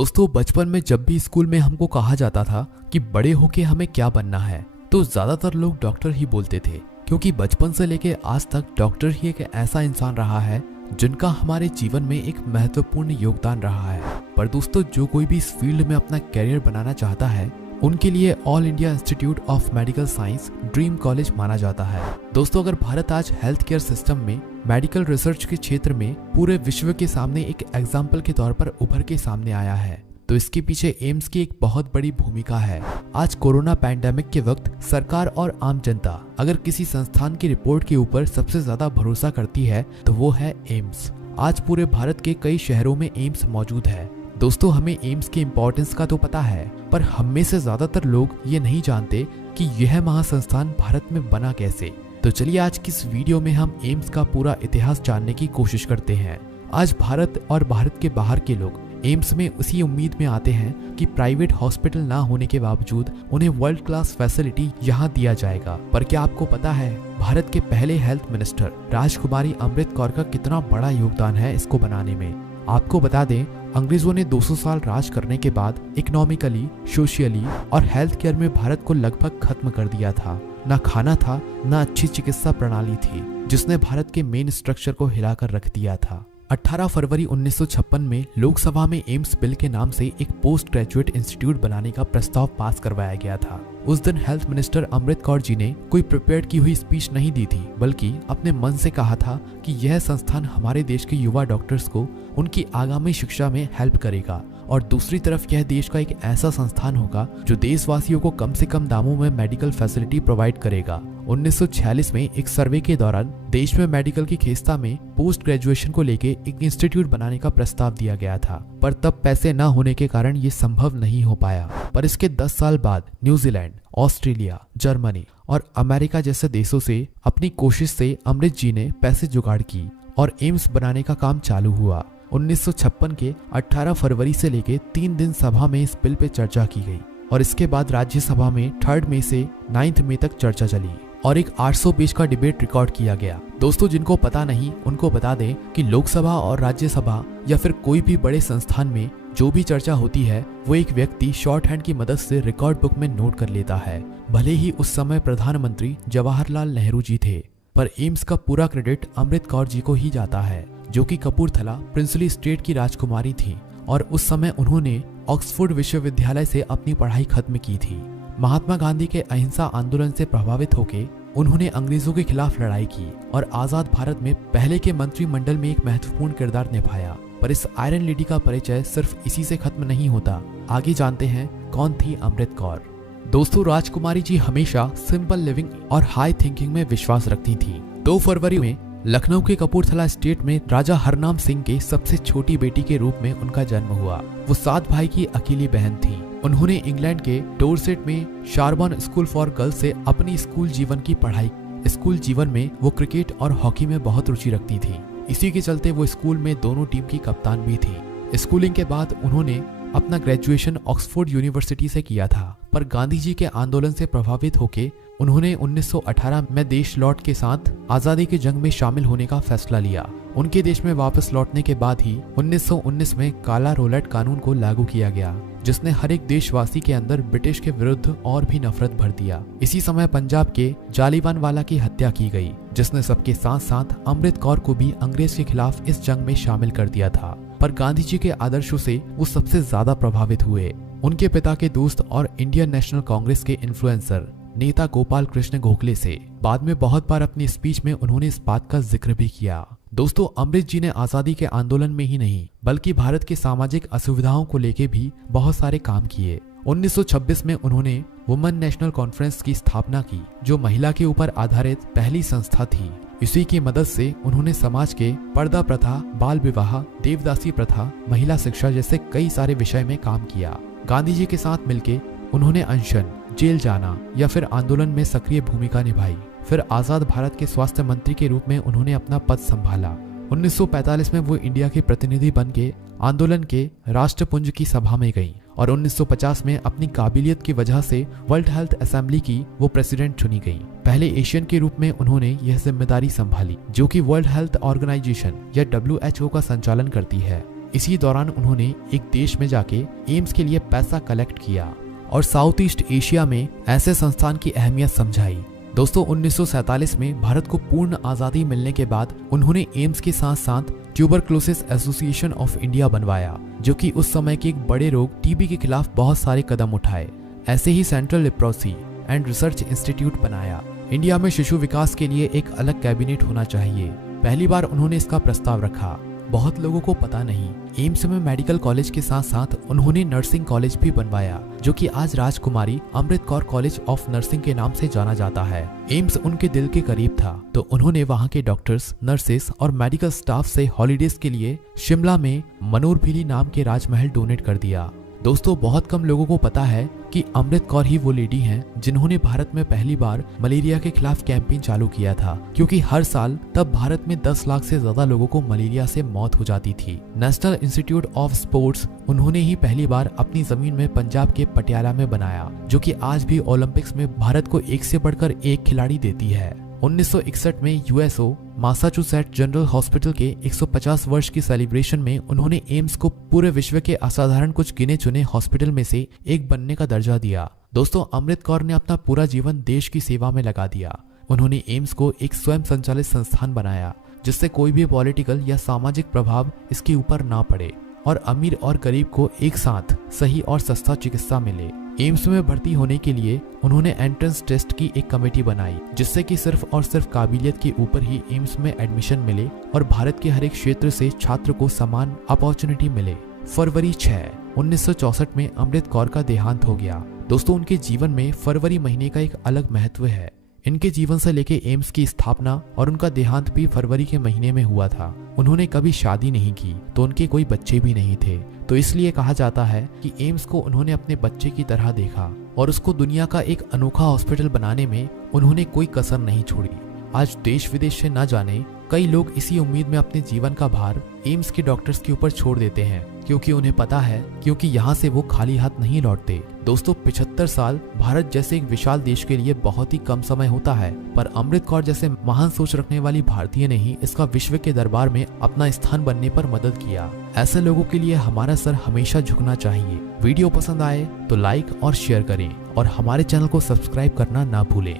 दोस्तों बचपन में जब भी स्कूल में हमको कहा जाता था कि बड़े होके हमें क्या बनना है, तो ज्यादातर लोग डॉक्टर ही बोलते थे, क्योंकि बचपन से लेके आज तक डॉक्टर ही एक ऐसा इंसान रहा है जिनका हमारे जीवन में एक महत्वपूर्ण योगदान रहा है। पर दोस्तों जो कोई भी इस फील्ड में अपना कैरियर बनाना चाहता है, उनके लिए all India institute of medical science dream college माना जाता है। दोस्तों अगर भारत आज हेल्थ केयर सिस्टम में मेडिकल रिसर्च के क्षेत्र में पूरे विश्व के सामने एक एग्जाम्पल के तौर पर उभर के सामने आया है, तो इसके पीछे एम्स की एक बहुत बड़ी भूमिका है। आज कोरोना पैंडेमिक के वक्त सरकार और आम जनता अगर किसी संस्थान की रिपोर्ट के ऊपर सबसे ज्यादा भरोसा करती है तो वो है एम्स। आज पूरे भारत के कई शहरों में एम्स मौजूद है। दोस्तों हमें एम्स की इम्पोर्टेंस का तो पता है, पर हम में से ज्यादातर लोग ये नहीं जानते कि यह महासंस्थान भारत में बना कैसे। तो चलिए आज की इस वीडियो में हम एम्स का पूरा इतिहास जानने की कोशिश करते हैं। आज भारत और भारत के बाहर के लोग एम्स में उसी उम्मीद में आते हैं कि प्राइवेट हॉस्पिटल ना होने के बावजूद उन्हें वर्ल्ड क्लास फैसिलिटी यहाँ दिया जाएगा। पर क्या आपको पता है भारत के पहले हेल्थ मिनिस्टर राजकुमारी अमृत कौर का कितना बड़ा योगदान है इसको बनाने में? आपको बता दें, अंग्रेजों ने 200 साल राज करने के बाद इकोनॉमिकली, सोशियली और हेल्थ केयर में भारत को लगभग खत्म कर दिया था। ना खाना था, ना अच्छी चिकित्सा प्रणाली थी, जिसने भारत के मेन स्ट्रक्चर को हिलाकर रख दिया था। 18 फरवरी 1956 में लोकसभा में एम्स बिल के नाम से एक पोस्ट ग्रेजुएट इंस्टीट्यूट बनाने का प्रस्ताव पास करवाया गया था। उस दिन हेल्थ मिनिस्टर अमृत कौर जी ने कोई प्रिपेयर की हुई स्पीच नहीं दी थी, बल्कि अपने मन से कहा था कि यह संस्थान हमारे देश के युवा डॉक्टर्स को उनकी आगामी शिक्षा में हेल्प करेगा, और दूसरी तरफ यह देश का एक ऐसा संस्थान होगा जो देशवासियों को कम से कम दामों में मेडिकल फैसिलिटी प्रोवाइड करेगा। 1946 में एक सर्वे के दौरान देश में मेडिकल की खेस्ता में पोस्ट ग्रेजुएशन को लेके एक इंस्टीट्यूट बनाने का प्रस्ताव दिया गया था, पर तब पैसे न होने के कारण ये संभव नहीं हो पाया। पर इसके 10 साल बाद न्यूजीलैंड, ऑस्ट्रेलिया, जर्मनी और अमेरिका जैसे देशों से अपनी कोशिश से अमृत जी ने पैसे जुगाड़ की और एम्स बनाने का काम चालू हुआ। 1956 के 18 फरवरी से लेके 3 दिन सभा में इस बिल पे चर्चा की गई और इसके बाद राज्यसभा में 3 मई से 9 मई तक चर्चा चली और एक 800 पेज का डिबेट रिकॉर्ड किया गया। दोस्तों जिनको पता नहीं उनको बता दें कि लोकसभा और राज्यसभा या फिर कोई भी बड़े संस्थान में जो भी चर्चा होती है वो एक व्यक्ति शॉर्ट हैंड की मदद से रिकॉर्ड बुक में नोट कर लेता है। भले ही उस समय प्रधानमंत्री जवाहरलाल नेहरू जी थे, पर एम्स का पूरा क्रेडिट अमृत कौर जी को ही जाता है, जो कि कपूरथला प्रिंसली स्टेट की राजकुमारी थी और उस समय उन्होंने ऑक्सफोर्ड विश्वविद्यालय से अपनी पढ़ाई खत्म की थी। महात्मा गांधी के अहिंसा आंदोलन से प्रभावित होकर उन्होंने अंग्रेजों के खिलाफ लड़ाई की और आजाद भारत में पहले के मंत्रिमंडल में एक महत्वपूर्ण किरदार निभाया। पर इस आयरन लेडी का परिचय सिर्फ इसी से खत्म नहीं होता। आगे जानते हैं कौन थी अमृत कौर। दोस्तों राजकुमारी जी हमेशा सिंपल लिविंग और हाई थिंकिंग में विश्वास रखती थी। 2 फरवरी में लखनऊ के कपूरथला स्टेट में राजा हरनाम सिंह के सबसे छोटी बेटी के रूप में उनका जन्म हुआ। वो 7 भाई की अकेली बहन थी। उन्होंने इंग्लैंड के डोरसेट में शारबॉर्न स्कूल फॉर गर्ल्स से अपनी स्कूल जीवन की पढ़ाई। स्कूल जीवन में वो क्रिकेट और हॉकी में बहुत रुचि रखती थी। इसी के चलते वो स्कूल में दोनों टीम की कप्तान भी थी। स्कूलिंग के बाद उन्होंने अपना ग्रेजुएशन ऑक्सफोर्ड यूनिवर्सिटी से किया था, पर गांधी जी के आंदोलन से प्रभावित होकर उन्होंने 1918 में देश लौट के साथ आजादी की जंग में शामिल होने का फैसला लिया। उनके देश में वापस लौटने के बाद ही 1919 में काला रोलेट कानून को लागू किया गया, जिसने हर एक देशवासी के अंदर ब्रिटिश के विरुद्ध और भी नफरत भर दिया। इसी समय पंजाब के जालियांवाला की हत्या की गई, जिसने सबके साथ साथ अमृत कौर को भी अंग्रेज के खिलाफ इस जंग में शामिल कर दिया था। पर गांधी जी के आदर्शों से वो सबसे ज्यादा प्रभावित हुए। उनके पिता के दोस्त और इंडियन नेशनल कांग्रेस के इन्फ्लुएंसर नेता गोपाल कृष्ण गोखले से बाद में बहुत बार अपनी स्पीच में उन्होंने इस बात का जिक्र भी किया। दोस्तों अमृत जी ने आजादी के आंदोलन में ही नहीं बल्कि भारत के सामाजिक असुविधाओं को लेकर भी बहुत सारे काम किए। 1926 में उन्होंने वुमेन नेशनल कॉन्फ्रेंस की स्थापना की, जो महिला के ऊपर आधारित पहली संस्था थी। इसी की मदद से उन्होंने समाज के पर्दा प्रथा, बाल विवाह, देवदासी प्रथा, महिला शिक्षा जैसे कई सारे विषय में काम किया। गांधी जी के साथ मिलकर उन्होंने अनशन, जेल जाना या फिर आंदोलन में सक्रिय भूमिका निभाई। फिर आजाद भारत के स्वास्थ्य मंत्री के रूप में उन्होंने अपना पद संभाला। 1945 में वो इंडिया के प्रतिनिधि बन के आंदोलन के राष्ट्रपुंज की सभा में गई और 1950 में अपनी काबिलियत की वजह से वर्ल्ड हेल्थ असेंबली की वो प्रेसिडेंट चुनी गई। पहले एशियन के रूप में उन्होंने यह जिम्मेदारी संभाली, जो कि वर्ल्ड हेल्थ ऑर्गेनाइजेशन या WHO का संचालन करती है। इसी दौरान उन्होंने एक देश में जाके एम्स के लिए पैसा कलेक्ट किया और साउथ ईस्ट एशिया में ऐसे संस्थान की अहमियत समझाई। दोस्तों 1947 में भारत को पूर्ण आजादी मिलने के बाद उन्होंने एम्स के साथ साथ ट्यूबरक्लोसिस एसोसिएशन ऑफ इंडिया बनवाया, जो कि उस समय के एक बड़े रोग टीबी के खिलाफ बहुत सारे कदम उठाए। ऐसे ही central leprosy and research institute बनाया। इंडिया में शिशु विकास के लिए एक अलग कैबिनेट होना चाहिए। पहली बार उन्होंने इसका प्रस्ताव रखा। बहुत लोगों को पता नहीं, एम्स में मेडिकल कॉलेज के साथ साथ उन्होंने नर्सिंग कॉलेज भी बनवाया, जो कि आज राजकुमारी Amrit Kaur college of nursing के नाम से जाना जाता है। एम्स उनके दिल के करीब था, तो उन्होंने वहां के डॉक्टर्स, नर्सेस और मेडिकल स्टाफ से हॉलीडेज के लिए शिमला में मनोरभिली नाम के राजमहल डोनेट कर दिया। दोस्तों बहुत कम लोगों को पता है कि अमृत कौर ही वो लेडी हैं जिन्होंने भारत में पहली बार मलेरिया के खिलाफ कैंपेन चालू किया था, क्योंकि हर साल तब भारत में 10 लाख से ज्यादा लोगों को मलेरिया से मौत हो जाती थी। नेशनल इंस्टीट्यूट ऑफ स्पोर्ट्स उन्होंने ही पहली बार अपनी जमीन में पंजाब के पटियाला में बनाया, जो कि आज भी ओलंपिक्स में भारत को एक से बढ़कर एक खिलाड़ी देती है। 1961 में यूएसओ मासाचुसेट्स जनरल हॉस्पिटल के 150 वर्ष की सेलिब्रेशन में उन्होंने एम्स को पूरे विश्व के असाधारण कुछ गिने चुने हॉस्पिटल में से एक बनने का दर्जा दिया। दोस्तों अमृत कौर ने अपना पूरा जीवन देश की सेवा में लगा दिया। उन्होंने एम्स को एक स्वयं संचालित संस्थान बनाया, जिससे कोई भी पॉलिटिकल या सामाजिक प्रभाव इसके ऊपर ना पड़े और अमीर और गरीब को एक साथ सही और सस्ता चिकित्सा मिले। एम्स में भर्ती होने के लिए उन्होंने एंट्रेंस टेस्ट की एक कमेटी बनाई, जिससे कि सिर्फ और सिर्फ काबिलियत के ऊपर ही एम्स में एडमिशन मिले और भारत के हर एक क्षेत्र से छात्र को समान अपॉर्चुनिटी मिले। फरवरी 6, 1964 में अमृत कौर का देहांत हो गया। दोस्तों उनके जीवन में फरवरी महीने का एक अलग महत्व है। इनके जीवन से लेके एम्स की स्थापना और उनका देहांत भी फरवरी के महीने में हुआ था। उन्होंने कभी शादी नहीं की, तो उनके कोई बच्चे भी नहीं थे, तो इसलिए कहा जाता है कि एम्स को उन्होंने अपने बच्चे की तरह देखा और उसको दुनिया का एक अनोखा हॉस्पिटल बनाने में उन्होंने कोई कसर नहीं छोड़ी। आज देश विदेश से न जाने कई लोग इसी उम्मीद में अपने जीवन का भार एम्स के डॉक्टर्स के ऊपर छोड़ देते हैं, क्योंकि उन्हें पता है क्योंकि यहाँ से वो खाली हाथ नहीं लौटते। दोस्तों 75 साल भारत जैसे एक विशाल देश के लिए बहुत ही कम समय होता है, पर अमृत कौर जैसे महान सोच रखने वाली भारतीय ने ही इसका विश्व के दरबार में अपना स्थान बनने पर मदद किया। ऐसे लोगों के लिए हमारा सर हमेशा झुकना चाहिए। वीडियो पसंद आए तो लाइक और शेयर करें और हमारे चैनल को सब्सक्राइब करना ना भूलें।